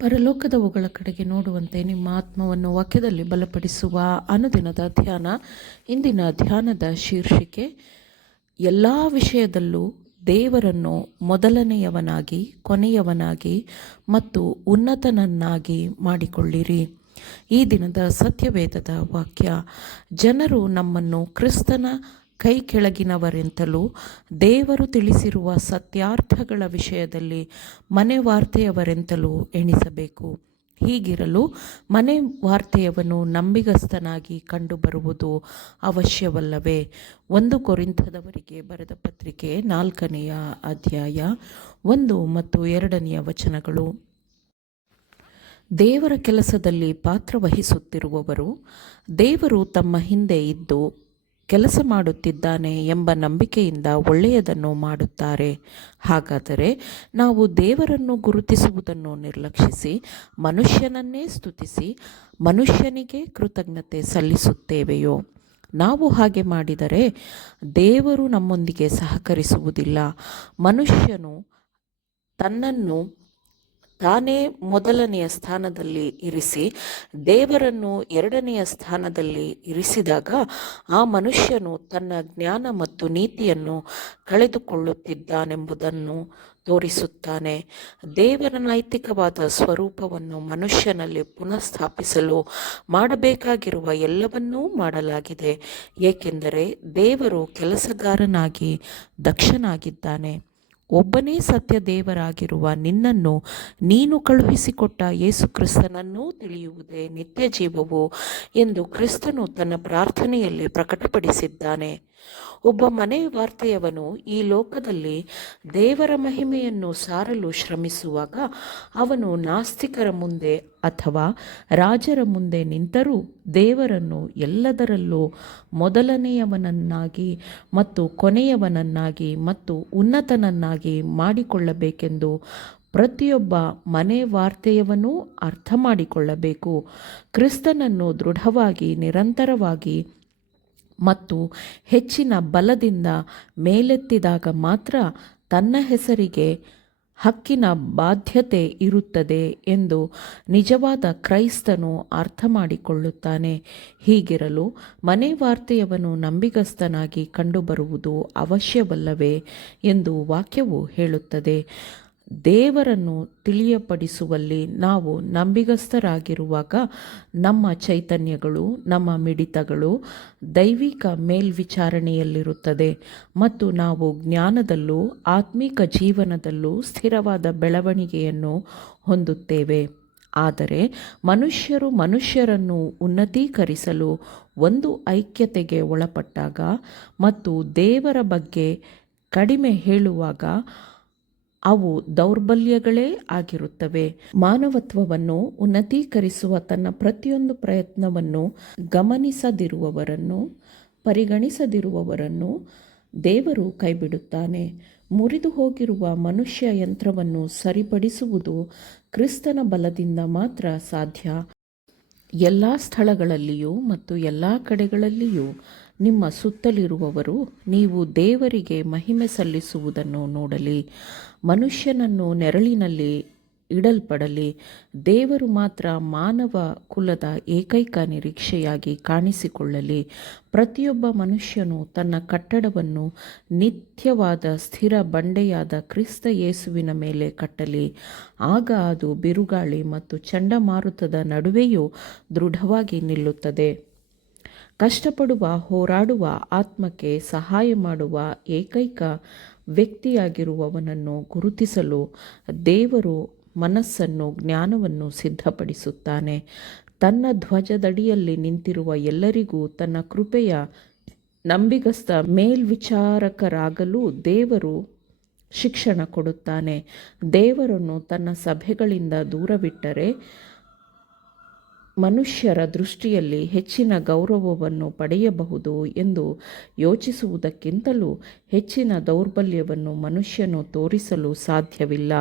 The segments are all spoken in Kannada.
ಪರಲೋಕದವುಗಳ ಕಡೆಗೆ ನೋಡುವಂತೆ ನಿಮ್ಮ ಆತ್ಮವನ್ನು ವಾಕ್ಯದಲ್ಲಿ ಬಲಪಡಿಸುವ ಅನುದಿನದ ಧ್ಯಾನ. ಇಂದಿನ ಧ್ಯಾನದ ಶೀರ್ಷಿಕೆ, ಎಲ್ಲ ವಿಷಯದಲ್ಲೂ ದೇವರನ್ನು ಮೊದಲನೆಯವನಾಗಿ, ಕೊನೆಯವನಾಗಿ ಮತ್ತು ಉನ್ನತನನ್ನಾಗಿ ಮಾಡಿಕೊಳ್ಳಿರಿ. ಈ ದಿನದ ಸತ್ಯವೇದದ ವಾಕ್ಯ, ಜನರು ನಮ್ಮನ್ನು ಕ್ರಿಸ್ತನ ಕೈ ಕೆಳಗಿನವರೆಂತಲೂ ದೇವರು ತಿಳಿಸಿರುವ ಸತ್ಯಾರ್ಥಗಳ ವಿಷಯದಲ್ಲಿ ಮನೆವಾರ್ತೆಯವರೆಂತಲೂ ಎಣಿಸಬೇಕು. ಹೀಗಿರಲು ಮನೆವಾರ್ತೆಯವನು ನಂಬಿಗಸ್ತನಾಗಿ ಕಂಡುಬರುವುದು ಅವಶ್ಯವಲ್ಲವೇ? 1 ಕೊರಿಂಥದವರಿಗೆ ಬರೆದ ಪತ್ರಿಕೆ 4ನೇ ಅಧ್ಯಾಯ 1 ಮತ್ತು 2ನೇ ವಚನಗಳು. ದೇವರ ಕೆಲಸದಲ್ಲಿ ಪಾತ್ರವಹಿಸುತ್ತಿರುವವರು ದೇವರು ತಮ್ಮ ಹಿಂದೆ ಇದ್ದು ಕೆಲಸ ಮಾಡುತ್ತಿದ್ದಾನೆ ಎಂಬ ನಂಬಿಕೆಯಿಂದ ಒಳ್ಳೆಯದನ್ನು ಮಾಡುತ್ತಾರೆ. ಹಾಗಾದರೆ ನಾವು ದೇವರನ್ನು ಗುರುತಿಸುವುದನ್ನು ನಿರ್ಲಕ್ಷಿಸಿ ಮನುಷ್ಯನನ್ನೇ ಸ್ತುತಿಸಿ ಮನುಷ್ಯನಿಗೆ ಕೃತಜ್ಞತೆ ಸಲ್ಲಿಸುತ್ತೇವೆಯೋ? ನಾವು ಹಾಗೆ ಮಾಡಿದರೆ ದೇವರು ನಮ್ಮೊಂದಿಗೆ ಸಹಕರಿಸುವುದಿಲ್ಲ. ಮನುಷ್ಯನು ತನ್ನನ್ನು ತಾನೇ ಮೊದಲನೆಯ ಸ್ಥಾನದಲ್ಲಿ ಇರಿಸಿ ದೇವರನ್ನು 2ನೆಯ ಸ್ಥಾನದಲ್ಲಿ ಇರಿಸಿದಾಗ ಆ ಮನುಷ್ಯನು ತನ್ನ ಜ್ಞಾನ ಮತ್ತು ನೀತಿಯನ್ನು ಕಳೆದುಕೊಳ್ಳುತ್ತಿದ್ದಾನೆಂಬುದನ್ನು ತೋರಿಸುತ್ತಾನೆ. ದೇವರ ನೈತಿಕವಾದ ಸ್ವರೂಪವನ್ನು ಮನುಷ್ಯನಲ್ಲಿ ಪುನಃಸ್ಥಾಪಿಸಲು ಮಾಡಬೇಕಾಗಿರುವ ಎಲ್ಲವನ್ನೂ ಮಾಡಲಾಗಿದೆ, ಏಕೆಂದರೆ ದೇವರು ಕೆಲಸಗಾರನಾಗಿ ದಕ್ಷನಾಗಿದ್ದಾನೆ. ಒಬ್ಬನೇ ಸತ್ಯ ದೇವರಾಗಿರುವ ನಿನ್ನನ್ನು ನೀನು ಕಳುಹಿಸಿಕೊಟ್ಟ ಯೇಸು ಕ್ರಿಸ್ತನನ್ನೂ ತಿಳಿಯುವುದೇ ನಿತ್ಯ ಜೀವವು ಎಂದು ಕ್ರಿಸ್ತನು ತನ್ನ ಪ್ರಾರ್ಥನೆಯಲ್ಲಿ ಪ್ರಕಟಪಡಿಸಿದ್ದಾನೆ. ಒಬ್ಬ ಮನೆವಾರ್ತೆಯವನು ಈ ಲೋಕದಲ್ಲಿ ದೇವರ ಮಹಿಮೆಯನ್ನು ಸಾರಲು ಶ್ರಮಿಸುವಾಗ ಅವನು ನಾಸ್ತಿಕರ ಮುಂದೆ ಅಥವಾ ರಾಜರ ಮುಂದೆ ನಿಂತರೂ ದೇವರನ್ನು ಎಲ್ಲದರಲ್ಲೂ ಮೊದಲನೆಯವನನ್ನಾಗಿ ಮತ್ತು ಕೊನೆಯವನನ್ನಾಗಿ ಮತ್ತು ಉನ್ನತನನ್ನಾಗಿ ಮಾಡಿಕೊಳ್ಳಬೇಕೆಂದು ಪ್ರತಿಯೊಬ್ಬ ಮನೆವಾರ್ತೆಯವನೂ ಅರ್ಥ ಮಾಡಿಕೊಳ್ಳಬೇಕು. ಕ್ರಿಸ್ತನನ್ನು ದೃಢವಾಗಿ, ನಿರಂತರವಾಗಿ ಮತ್ತು ಹೆಚ್ಚಿನ ಬಲದಿಂದ ಮೇಲೆತ್ತಿದಾಗ ಮಾತ್ರ ತನ್ನ ಹೆಸರಿಗೆ ಹಕ್ಕಿನ ಬಾಧ್ಯತೆ ಇರುತ್ತದೆ ಎಂದು ನಿಜವಾದ ಕ್ರೈಸ್ತನು ಅರ್ಥ ಮಾಡಿಕೊಳ್ಳುತ್ತಾನೆ. ಹೀಗಿರಲು ಮನೆವಾರ್ತೆಯವನು ನಂಬಿಗಸ್ತನಾಗಿ ಕಂಡುಬರುವುದು ಅವಶ್ಯವಲ್ಲವೇ ಎಂದು ವಾಕ್ಯವು ಹೇಳುತ್ತದೆ. ದೇವರನ್ನು ತಿಳಿಯಪಡಿಸುವಲ್ಲಿ ನಾವು ನಂಬಿಗಸ್ತರಾಗಿರುವಾಗ ನಮ್ಮ ಚೈತನ್ಯಗಳು, ನಮ್ಮ ಮಿಡಿತಗಳು ದೈವಿಕ ಮೇಲ್ವಿಚಾರಣೆಯಲ್ಲಿರುತ್ತದೆ ಮತ್ತು ನಾವು ಜ್ಞಾನದಲ್ಲೂ ಆತ್ಮಿಕ ಜೀವನದಲ್ಲೂ ಸ್ಥಿರವಾದ ಬೆಳವಣಿಗೆಯನ್ನು ಹೊಂದುತ್ತೇವೆ. ಆದರೆ ಮನುಷ್ಯರು ಮನುಷ್ಯರನ್ನು ಉನ್ನತೀಕರಿಸಲು ಒಂದು ಐಕ್ಯತೆಗೆ ಒಳಪಟ್ಟಾಗ ಮತ್ತು ದೇವರ ಬಗ್ಗೆ ಕಡಿಮೆ ಹೇಳುವಾಗ ಅವು ದೌರ್ಬಲ್ಯಗಳೇ ಆಗಿರುತ್ತವೆ. ಮಾನವತ್ವವನ್ನು ಉನ್ನತೀಕರಿಸುವ ತನ್ನ ಪ್ರತಿಯೊಂದು ಪ್ರಯತ್ನವನ್ನು ಪರಿಗಣಿಸದಿರುವವರನ್ನು ದೇವರು ಕೈಬಿಡುತ್ತಾನೆ. ಮುರಿದು ಹೋಗಿರುವ ಮನುಷ್ಯ ಯಂತ್ರವನ್ನು ಸರಿಪಡಿಸುವುದು ಕ್ರಿಸ್ತನ ಬಲದಿಂದ ಮಾತ್ರ ಸಾಧ್ಯ. ಎಲ್ಲ ಸ್ಥಳಗಳಲ್ಲಿಯೂ ಮತ್ತು ಎಲ್ಲ ಕಡೆಗಳಲ್ಲಿಯೂ ನಿಮ್ಮ ಸುತ್ತಲಿರುವವರು ನೀವು ದೇವರಿಗೆ ಮಹಿಮೆ ಸಲ್ಲಿಸುವುದನ್ನು ನೋಡಲಿ. ಮನುಷ್ಯನನ್ನು ನೆರಳಿನಲ್ಲಿ ಇಡಲ್ಪಡಲಿ. ದೇವರು ಮಾತ್ರ ಮಾನವ ಕುಲದ ಏಕೈಕ ನಿರೀಕ್ಷೆಯಾಗಿ ಕಾಣಿಸಿಕೊಳ್ಳಲಿ. ಪ್ರತಿಯೊಬ್ಬ ಮನುಷ್ಯನು ತನ್ನ ಕಟ್ಟಡವನ್ನು ನಿತ್ಯವಾದ ಸ್ಥಿರ ಬಂಡೆಯಾದ ಕ್ರಿಸ್ತ ಯೇಸುವಿನ ಮೇಲೆ ಕಟ್ಟಲಿ. ಆಗ ಅದು ಬಿರುಗಾಳಿ ಮತ್ತು ಚಂಡಮಾರುತದ ನಡುವೆಯೂ ದೃಢವಾಗಿ ನಿಲ್ಲುತ್ತದೆ. ಕಷ್ಟಪಡುವ, ಹೋರಾಡುವ ಆತ್ಮಕ್ಕೆ ಸಹಾಯ ಮಾಡುವ ಏಕೈಕ ವ್ಯಕ್ತಿಯಾಗಿರುವವನನ್ನು ಗುರುತಿಸಲು ದೇವರು ಮನಸ್ಸನ್ನು, ಜ್ಞಾನವನ್ನು ಸಿದ್ಧಪಡಿಸುತ್ತಾನೆ. ತನ್ನ ಧ್ವಜದಡಿಯಲ್ಲಿ ನಿಂತಿರುವ ಎಲ್ಲರಿಗೂ ತನ್ನ ಕೃಪೆಯ ನಂಬಿಗಸ್ತ ಮೇಲ್ವಿಚಾರಕರಾಗಲು ದೇವರು ಶಿಕ್ಷಣ ಕೊಡುತ್ತಾನೆ. ದೇವರನ್ನು ತನ್ನ ಸಭೆಗಳಿಂದ ದೂರವಿಟ್ಟರೆ ಮನುಷ್ಯರ ದೃಷ್ಟಿಯಲ್ಲಿ ಹೆಚ್ಚಿನ ಗೌರವವನ್ನು ಪಡೆಯಬಹುದು ಎಂದು ಯೋಚಿಸುವುದಕ್ಕಿಂತಲೂ ಹೆಚ್ಚಿನ ದೌರ್ಬಲ್ಯವನ್ನು ಮನುಷ್ಯನು ತೋರಿಸಲು ಸಾಧ್ಯವಿಲ್ಲ.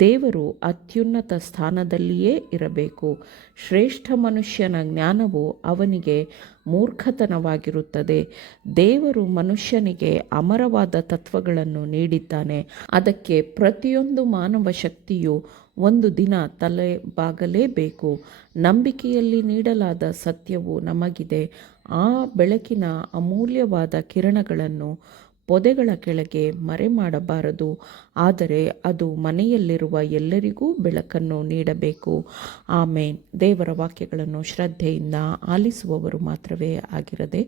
ದೇವರು ಅತ್ಯುನ್ನತ ಸ್ಥಾನದಲ್ಲಿಯೇ ಇರಬೇಕು. ಶ್ರೇಷ್ಠ ಮನುಷ್ಯನ ಜ್ಞಾನವು ಅವನಿಗೆ ಮೂರ್ಖತನವಾಗಿರುತ್ತದೆ. ದೇವರು ಮನುಷ್ಯನಿಗೆ ಅಮರವಾದ ತತ್ವಗಳನ್ನು ನೀಡಿದ್ದಾನೆ. ಅದಕ್ಕೆ ಪ್ರತಿಯೊಂದು ಮಾನವ ಶಕ್ತಿಯು ಒಂದು ದಿನ ತಲೆ ಬಾಗಲೇಬೇಕು. ನಂಬಿಕೆಯಲ್ಲಿ ನೀಡಲಾದ ಸತ್ಯವು ನಮಗಿದೆ. ಆ ಬೆಳಕಿನ ಅಮೂಲ್ಯವಾದ ಕಿರಣಗಳನ್ನು ಪೊದೆಗಳ ಕೆಳಗೆ ಮರೆಮಾಡಬಾರದು, ಆದರೆ ಅದು ಮನೆಯಲ್ಲಿರುವ ಎಲ್ಲರಿಗೂ ಬೆಳಕನ್ನು ನೀಡಬೇಕು. ಆಮೇನ್. ದೇವರ ವಾಕ್ಯಗಳನ್ನು ಶ್ರದ್ಧೆಯಿಂದ ಆಲಿಸುವವರು ಮಾತ್ರವೇ ಆಗಿರದೆ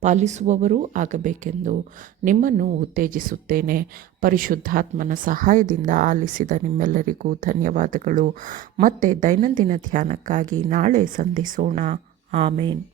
ಪಾಲಿಸುವವರೂ ಆಗಬೇಕೆಂದು ನಿಮ್ಮನ್ನು ಉತ್ತೇಜಿಸುತ್ತೇನೆ. ಪರಿಶುದ್ಧಾತ್ಮನ ಸಹಾಯದಿಂದ ಆಲಿಸಿದ ನಿಮ್ಮೆಲ್ಲರಿಗೂ ಧನ್ಯವಾದಗಳು. ಮತ್ತೆ ದೈನಂದಿನ ಧ್ಯಾನಕ್ಕಾಗಿ ನಾಳೆ ಸಂಧಿಸೋಣ. ಆಮೇನ್.